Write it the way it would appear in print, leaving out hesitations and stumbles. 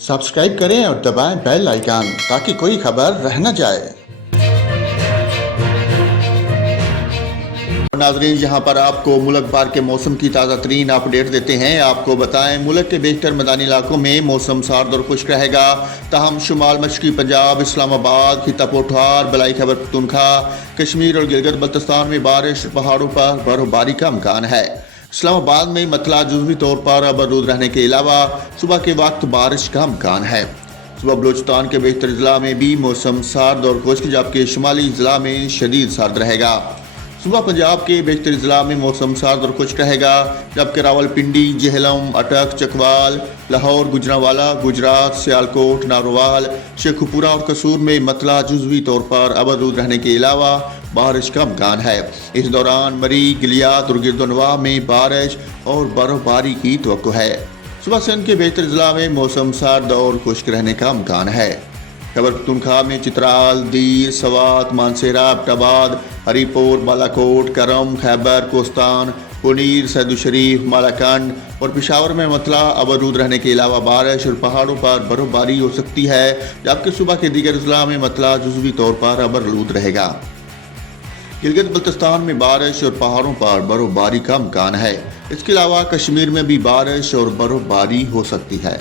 Subscribe करें और दबाएं बेल आइकन ताकि कोई खबर रह न जाए। नाज़रीन, यहाँ पर आपको मुल्क भर के मौसम की ताज़ा तरीन अपडेट देते हैं। आपको बताएं, मुल्क के बेशतर मैदानी इलाकों में मौसम सर्द और खुश्क रहेगा। ताहम शुमाल मशरक़ी पंजाब, इस्लामाबाद, खिता पोठार, बलाई खैबर पख्तूनख्वा, कश्मीर और गिलगित बल्तिस्तान में बारिश, पहाड़ों पर बर्फबारी का इम्कान है। इस्लामाबाद में मतला जुज़वी तौर पर आबरूद रहने के अलावा सुबह के वक्त बारिश का इम्कान है। सुबह बलूचिस्तान के बेशतर ज़िला में भी मौसम सर्द और खुश्क, जबकि शुमाली ज़िला में शदीद सर्द रहेगा। सुबह पंजाब के बेशतर ज़िला में मौसम सर्द और खुश्क रहेगा, जबकि रावलपिंडी, जेहलम, अटक, चकवाल, लाहौर, गुजरांवाला, गुजरात, सियालकोट, नारोवाल, शेखुपुरा और कसूर में मतला जुज़वी तौर पर आबरूद रहने के अलावा बारिश का इम्कान है। इस दौरान मरी, गिलियात और गिरदनवा में बारिश और बर्फबारी की तवक्को है। सुबह सिंध के बेशतर ज़िला में मौसम सर्द और खुश्क रहने का इम्कान है। खैबर पख्तूनख्वा में चित्राल, दीर, सवात, मानसेरा, एबटाबाद, हरीपुर, बालाकोट, करम, खैबर, कोस्तान, पुनीर, सैदू शरीफ, मालाकंड और पेशावर में मतला आबरूद रहने के अलावा बारिश और पहाड़ों पर बर्फबारी हो सकती है, जबकि सुबह के दीगर ज़िला में मतला जुज़वी तौर पर आबरूद रहेगा। गिलगित बल्तिस्तान में बारिश और पहाड़ों पर बर्फबारी का इम्कान है। इसके अलावा कश्मीर में भी बारिश और बर्फबारी हो सकती है।